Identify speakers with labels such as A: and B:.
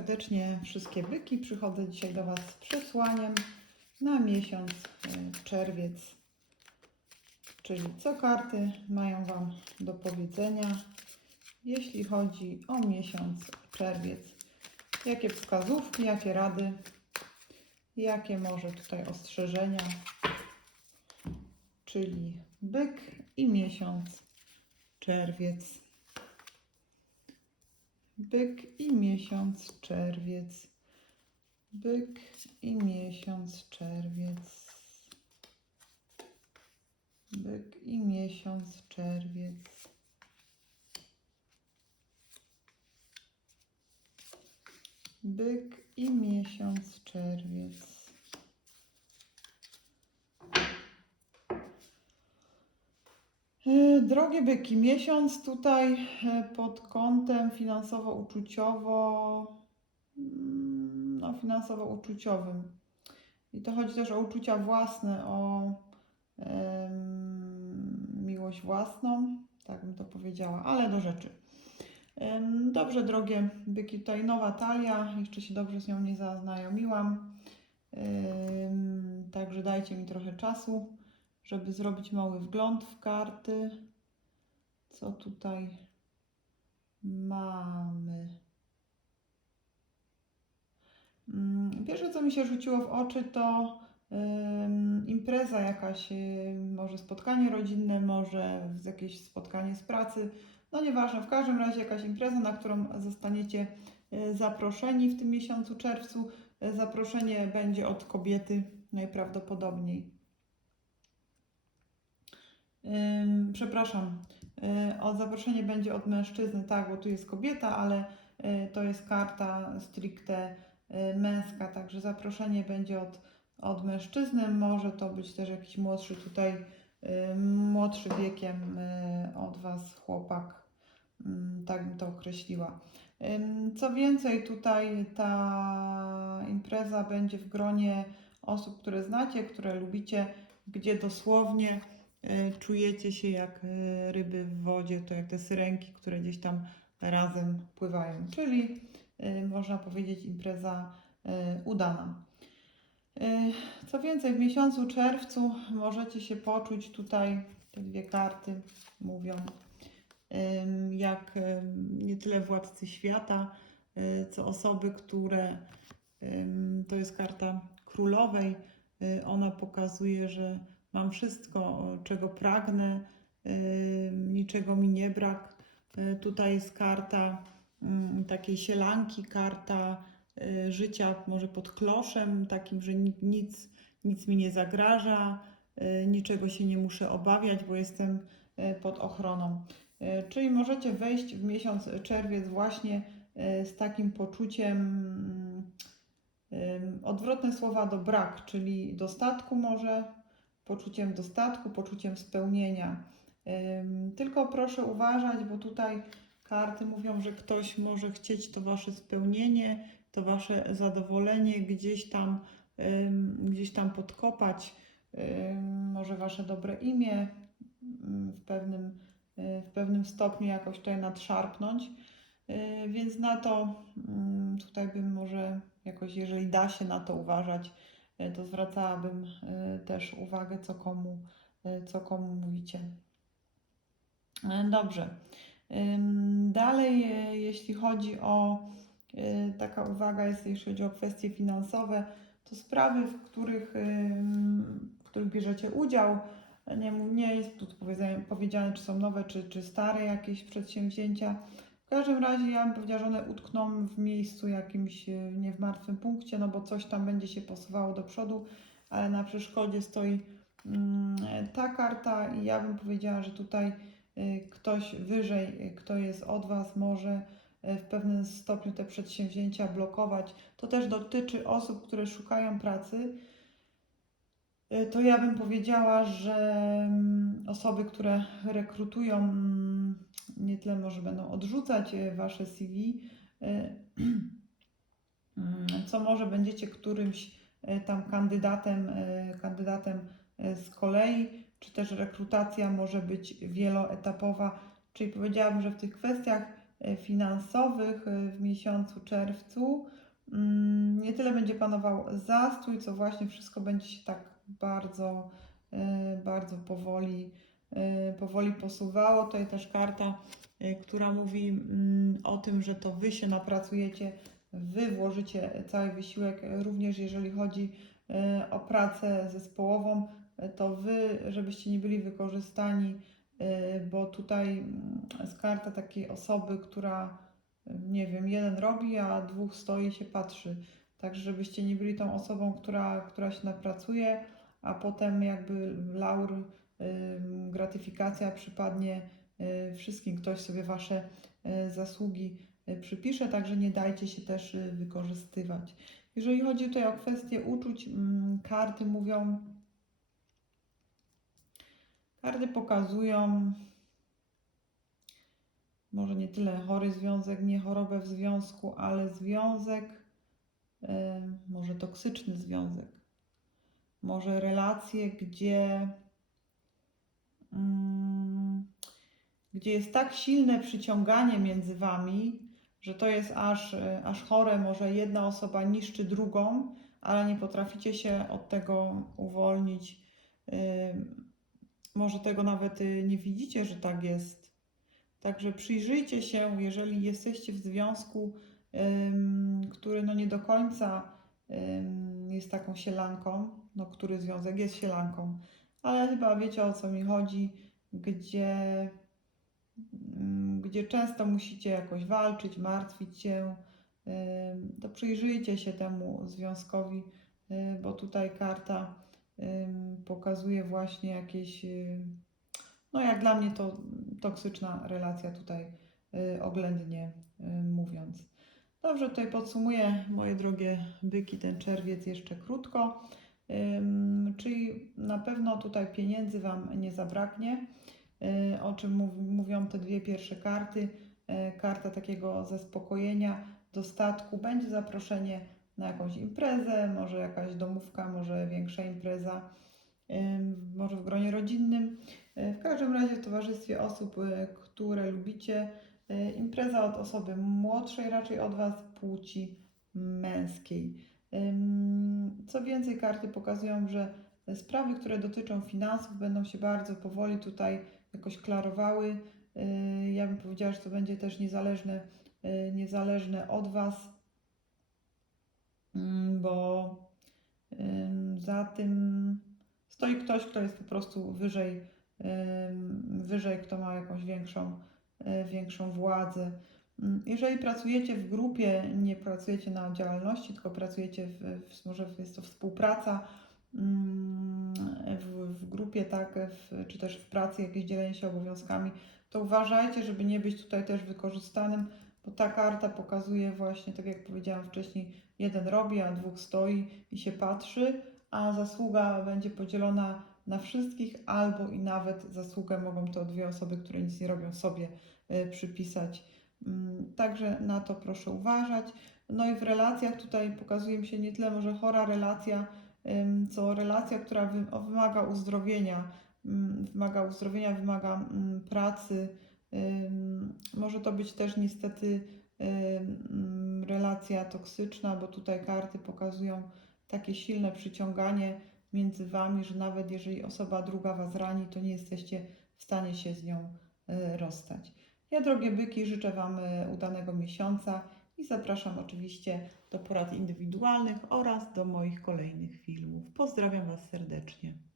A: serdecznie wszystkie byki. Przychodzę dzisiaj do Was z przesłaniem na miesiąc y, czerwiec. Czyli co karty mają Wam do powiedzenia, jeśli chodzi o miesiąc czerwiec. Jakie wskazówki, jakie rady, jakie może tutaj ostrzeżenia. Czyli byk i miesiąc czerwiec. Byk i miesiąc czerwiec. Byk i miesiąc czerwiec. Byk i miesiąc czerwiec. Byk i miesiąc czerwiec. Drogie byki, miesiąc tutaj e, pod kątem finansowo-uczuciowo, mm, no finansowo-uczuciowym. I to chodzi też o uczucia własne, o miłość własną, tak bym to powiedziała, ale do rzeczy. Dobrze, drogie byki, tutaj nowa talia, jeszcze się dobrze z nią nie zaznajomiłam. Także dajcie mi trochę czasu, żeby zrobić mały wgląd w karty. Co tutaj mamy? Mm, Pierwsze, co mi się rzuciło w oczy, to impreza jakaś, może spotkanie rodzinne, może jakieś spotkanie z pracy. No nieważne, w każdym razie jakaś impreza, na którą zostaniecie e, zaproszeni w tym miesiącu czerwcu. E, Zaproszenie będzie od kobiety najprawdopodobniej. Przepraszam, o zaproszenie będzie od mężczyzny, tak, bo tu jest kobieta, ale y, to jest karta stricte y, męska, także zaproszenie będzie od, od mężczyzny. Może to być też jakiś młodszy tutaj, młodszy wiekiem od Was chłopak, Ym, tak bym to określiła. Co więcej, tutaj ta impreza będzie w gronie osób, które znacie, które lubicie, gdzie dosłownie e, czujecie się jak e, ryby w wodzie, to jak te syrenki, które gdzieś tam razem pływają. Czyli e, można powiedzieć impreza e, udana. E, Co więcej, w miesiącu czerwcu możecie się poczuć tutaj, te dwie karty mówią, jak nie tyle władcy świata, e, co osoby, które to jest karta królowej. e, Ona pokazuje, że mam wszystko, czego pragnę, y, niczego mi nie brak. Y, Tutaj jest karta mm, takiej sielanki, karta y, życia może pod kloszem, takim, że ni- nic, nic mi nie zagraża, niczego się nie muszę obawiać, bo jestem pod ochroną. Czyli możecie wejść w miesiąc czerwiec właśnie z takim poczuciem mm, odwrotne słowa do brak, czyli dostatku może, poczuciem dostatku, poczuciem spełnienia. Tylko proszę uważać, bo tutaj karty mówią, że ktoś może chcieć to wasze spełnienie, to wasze zadowolenie gdzieś tam, gdzieś tam podkopać, może wasze dobre imię w pewnym, y, w pewnym stopniu jakoś tutaj nadszarpnąć. Y, Więc na to tutaj bym może jakoś, jeżeli da się na to uważać, to zwracałabym y, też uwagę, co komu, y, co komu mówicie. Dobrze. Dalej, jeśli chodzi o taka uwaga jest, jeśli chodzi o kwestie finansowe, to sprawy, w których, w których bierzecie udział, nie, nie jest tu powiedziane, powiedziane, czy są nowe, czy, czy stare jakieś przedsięwzięcia. W każdym razie ja bym powiedziała, że one utkną w miejscu jakimś, y, nie w martwym punkcie, no bo coś tam będzie się posuwało do przodu, ale na przeszkodzie stoi mm, ta karta i ja bym powiedziała, że tutaj y, ktoś wyżej, y, kto jest od Was, może w pewnym stopniu te przedsięwzięcia blokować. To też dotyczy osób, które szukają pracy. Y, To ja bym powiedziała, że mm, osoby, które rekrutują, mm, nie tyle może będą odrzucać y, Wasze CV, y, mm, co może będziecie którymś tam kandydatem, kandydatem z kolei, czy też rekrutacja może być wieloetapowa, czyli powiedziałabym, że w tych kwestiach e, finansowych e, w miesiącu czerwcu. Mm, Nie tyle będzie panował zastój, co właśnie wszystko będzie się tak bardzo, e, bardzo powoli, e, powoli posuwało. Tutaj też karta, e, która mówi mm, o tym, że to Wy się napracujecie, Wy włożycie cały wysiłek, również jeżeli chodzi o pracę zespołową, to Wy, żebyście nie byli wykorzystani, bo tutaj mm, jest karta takiej osoby, która nie wiem, jeden robi, a dwóch stoi i się patrzy. Tak, żebyście nie byli tą osobą, która, która się napracuje, a potem jakby laur, ym, gratyfikacja przypadnie y, wszystkim. Ktoś sobie wasze y, zasługi y, przypisze, także nie dajcie się też y, wykorzystywać. Jeżeli chodzi tutaj o kwestie uczuć, mm, karty mówią, karty pokazują, może nie tyle chory związek, nie chorobę w związku, ale związek, y, może toksyczny związek, może relacje, gdzie, mm, gdzie jest tak silne przyciąganie między wami, że to jest aż, y, aż chore, może jedna osoba niszczy drugą, ale nie potraficie się od tego uwolnić. Y, Może tego nawet nie widzicie, że tak jest. Także przyjrzyjcie się, jeżeli jesteście w związku, który no nie do końca jest taką sielanką, no który związek jest sielanką, ale chyba wiecie o co mi chodzi, gdzie, ym, gdzie często musicie jakoś walczyć, martwić się, to przyjrzyjcie się temu związkowi, y, bo tutaj karta pokazuje właśnie jakieś, y, no jak dla mnie to toksyczna relacja tutaj y, oględnie y, mówiąc. Dobrze, tutaj podsumuję, moje drogie byki, ten czerwiec jeszcze krótko. Ym, czyli na pewno tutaj pieniędzy Wam nie zabraknie, y, o czym mów, mówią te dwie pierwsze karty. Y, karta takiego zaspokojenia, dostatku, będzie zaproszenie na jakąś imprezę, może jakaś domówka, może większa impreza, ym, może w gronie rodzinnym. Y, W każdym razie w towarzystwie osób, y, które lubicie. Y, Impreza od osoby młodszej, raczej od Was płci męskiej. Co więcej, karty pokazują, że sprawy, które dotyczą finansów, będą się bardzo powoli tutaj jakoś klarowały. Ja bym powiedziała, że to będzie też niezależne, niezależne od Was, Ym, bo za tym stoi ktoś, kto jest po prostu wyżej, wyżej, kto ma jakąś większą, y, większą władzę. Mm, Jeżeli pracujecie w grupie, nie pracujecie na działalności, tylko pracujecie w może jest to współpraca mm, w, w grupie, tak, w, czy też w pracy, jakieś dzielenie się obowiązkami, to uważajcie, żeby nie być tutaj też wykorzystanym, bo ta karta pokazuje właśnie, tak jak powiedziałam wcześniej, jeden robi, a dwóch stoi i się patrzy, a zasługa będzie podzielona na wszystkich, albo i nawet zasługę mogą to dwie osoby, które nic nie robią, sobie y, przypisać. Mm, Także na to proszę uważać. No i w relacjach tutaj pokazuje mi się nie tyle może chora relacja, co relacja, która o, wymaga uzdrowienia, ym, wymaga uzdrowienia, wymaga ym, pracy. Może to być też niestety ym, relacja toksyczna, bo tutaj karty pokazują takie silne przyciąganie między wami, że nawet jeżeli osoba druga was rani, to nie jesteście w stanie się z nią y, rozstać. Ja, drogie byki, życzę Wam y, udanego miesiąca i zapraszam oczywiście do porad indywidualnych oraz do moich kolejnych filmów. Pozdrawiam Was serdecznie.